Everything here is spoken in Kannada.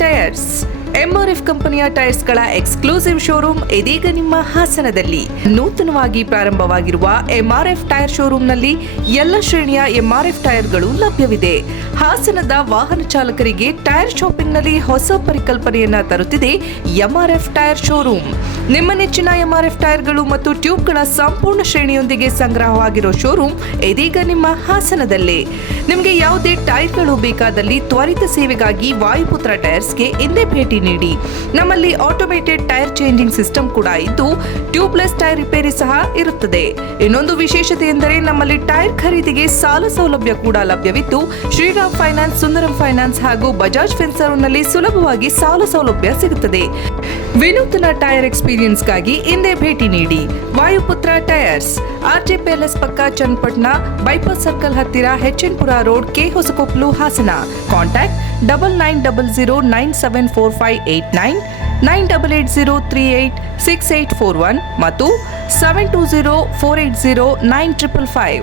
ಟೈರ್ಸ್. ಎಂಆರ್ಎಫ್ ಕಂಪನಿಯ ಟೈರ್ಸ್ಗಳ ಎಕ್ಸ್ಕ್ಲೂಸಿವ್ ಶೋರೂಮ್ ಇದೀಗ ನಿಮ್ಮ ಹಾಸನದಲ್ಲಿ. ನೂತನವಾಗಿ ಪ್ರಾರಂಭವಾಗಿರುವ ಎಂಆರ್ಎಫ್ ಟೈರ್ ಶೋರೂಮ್ನಲ್ಲಿ ಎಲ್ಲ ಶ್ರೇಣಿಯ ಎಂಆರ್ಎಫ್ ಟೈರ್ಗಳು ಲಭ್ಯವಿದೆ. ಹಾಸನದ ವಾಹನ ಚಾಲಕರಿಗೆ ಟೈರ್ ಶಾಪಿಂಗ್ನಲ್ಲಿ ಹೊಸ ಪರಿಕಲ್ಪನೆಯನ್ನ ತರುತ್ತಿದೆ ಎಂಆರ್ಎಫ್ ಟೈರ್ ಶೋರೂಮ್. ನಿಮ್ಮ ನೆಚ್ಚಿನ ಎಂಆರ್ಎಫ್ ಟೈರ್ಗಳು ಮತ್ತು ಟ್ಯೂಬ್ಗಳ ಸಂಪೂರ್ಣ ಶ್ರೇಣಿಯೊಂದಿಗೆ ಸಂಗ್ರಹವಾಗಿರೋ ಶೋರೂಮ್ ಇದೀಗ ನಿಮ್ಮ ಹಾಸನದಲ್ಲೇ. ನಿಮಗೆ ಯಾವುದೇ ಟೈರ್ಗಳು ಬೇಕಾದಲ್ಲಿ ತ್ವರಿತ ಸೇವೆಗಾಗಿ ವಾಯುಪುತ್ರ ಟೈರ್ಸ್ಗೆ ಇಂದೇ ಭೇಟಿ ನೀಡಿ. ನಮ್ಮಲ್ಲಿ ಆಟೋಮೇಟೆಡ್ ಟೈರ್ ಚೇಂಜಿಂಗ್ ಸಿಸ್ಟಮ್ ಕೂಡ ಇದ್ದು ಟ್ಯೂಬ್ಲೆಸ್ ಟೈರ್ ರಿಪೇರಿ ಸಹ ಇರುತ್ತದೆ. ಇನ್ನೊಂದು ವಿಶೇಷತೆ ಎಂದರೆ ನಮ್ಮಲ್ಲಿ ಟೈರ್ ಖರೀದಿಗೆ ಸಾಲ ಸೌಲಭ್ಯ ಕೂಡ ಲಭ್ಯವಿದ್ದು ಶ್ರೀರಾಮ್ ಫೈನಾನ್ಸ್, ಸುಂದರಂ ಫೈನಾನ್ಸ್ ಹಾಗೂ ಬಜಾಜ್ ಫಿನ್ಸರ್ವ್ನಲ್ಲಿ ಸುಲಭವಾಗಿ ಸಾಲ ಸೌಲಭ್ಯ ಸಿಗುತ್ತದೆ. ವಿನೂತನ ಟೈರ್ ಎಕ್ಸ್ಪೀರಿಯನ್ಸ್ಗಾಗಿ ಇಂದೇ ಭೇಟಿ ನೀಡಿ. ವಾಯುಪುತ್ರ ಟೈರ್ಸ್, ಆರ್ಜೆ ಪ್ಯಾಲೇಸ್ ಪಕ್ಕ, ಚನ್ನಪಟ್ಟಣ ಬೈಪಾಸ್ ಸರ್ಕಲ್ ಹತ್ತಿರ, HN ಪುರ ರೋಡ್, ಕೆ ಹೊಸಕೊಪ್ಲು, ಹಾಸನ. ಕಾಂಟ್ಯಾಕ್ಟ್ 9900974589, 9880386841 ಮತ್ತು 7204809555.